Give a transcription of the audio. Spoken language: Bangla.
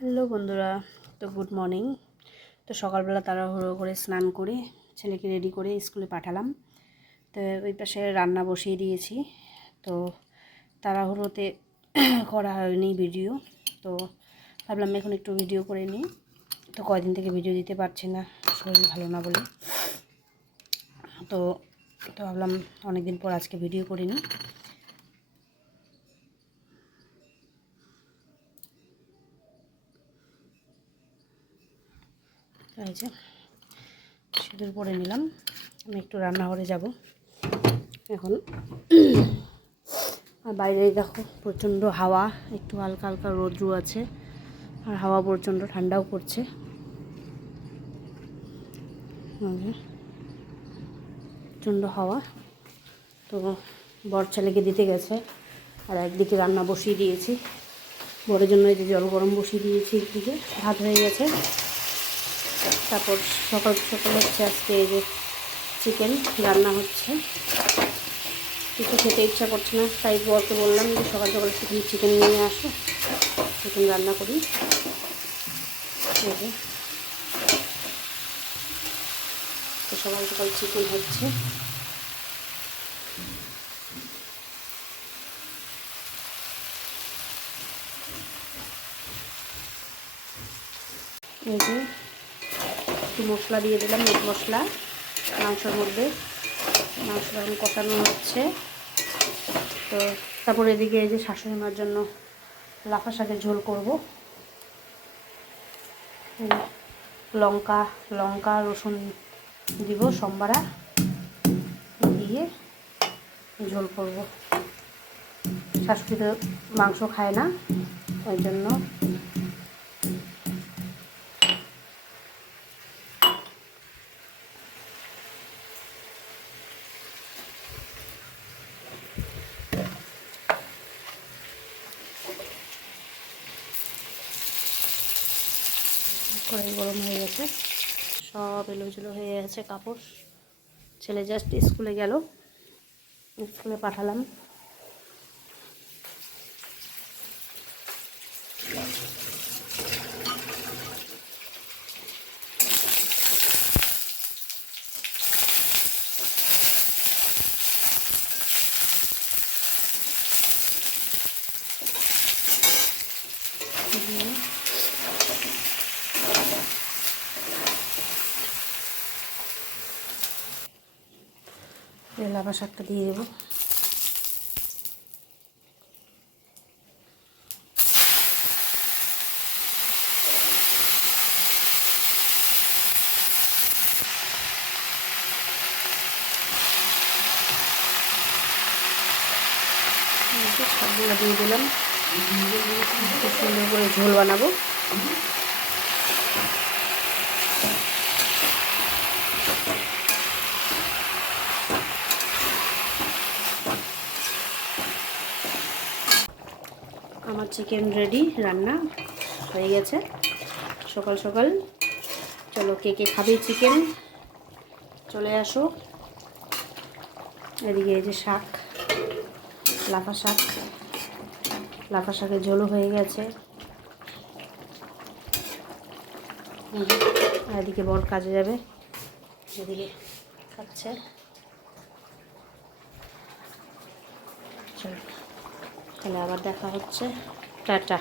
হ্যালো বন্ধুরা, তো গুড মর্নিং। তো সকালবেলা তাড়াহুড়ো করে স্নান করে ছেলেকে রেডি করে স্কুলে পাঠালাম। তো ওই পাশে রান্না বসিয়ে দিয়েছি। তো তাড়াহুড়োতে করা হয়নি ভিডিও, তো ভাবলাম এখন একটু ভিডিও করে নিই। তো কয়দিন থেকে ভিডিও দিতে পারছি না, শরীর ভালো না বলে। তো তো ভাবলাম অনেক দিন পর আজকে ভিডিও করে নিই। এই যে সিঁদুর পরে নিলাম, আমি একটু রান্নাঘরে যাব এখন। আর বাইরে দেখো প্রচণ্ড হাওয়া, একটু হালকা হালকা রৌদ্র আছে, আর হাওয়া প্রচণ্ড ঠান্ডাও করছে। প্রচণ্ড হাওয়া। তো বর ছেলেকে দিতে গেছে, আর একদিকে রান্না বসিয়ে দিয়েছি বরের জন্য। এই যে জল গরম বসিয়ে দিয়েছি, একদিকে ভাত হয়ে গেছে। তারপর সকাল সকাল হচ্ছে আজকে এই যে চিকেন রান্না হচ্ছে। কিছু খেতে ইচ্ছা করছে না, তাই বরকে বললাম যে সকাল সকাল একটুখানি চিকেন নিয়ে আসো, চিকেন রান্না করি। তো সকাল সকাল চিকেন হচ্ছে। এই যে একটু মশলা দিয়ে দিলাম, মিট মশলা মাংসের মধ্যে। মাংসটা এখন কষানো হচ্ছে। তো তারপরে এদিকে এই যে শাশুড়ি মার জন্য লাফা শাকের ঝোল করব। লঙ্কা লঙ্কা রসুন দিব সম্বারা দিয়ে ঝোল করব। শাশুড়ি তো মাংস খায় না, ওই জন্য কড়াই গরম হয়ে গেছে, সব এলোজেলো হয়ে গেছে কাপড়। ছেলে জাস্ট স্কুলে গেল, স্কুলে পাঠালাম। লাফা শাকটা দিয়ে দেবো। সবগুলো দিয়ে দিলাম, খুব সুন্দর করে ঝোল বানাবো। আমার চিকেন রেডি, রান্না হয়ে গেছে। সকাল সকাল চলো, কে কে খাবে চিকেন চলে আসো। এদিকে এই যে শাক, লাফা শাক, লাফা শাকের ঝোলও হয়ে গেছে। আর এদিকে বর কাজে যাবে, এদিকে খাচ্ছে। চলো তাহলে আবার দেখা হচ্ছে, টাটা।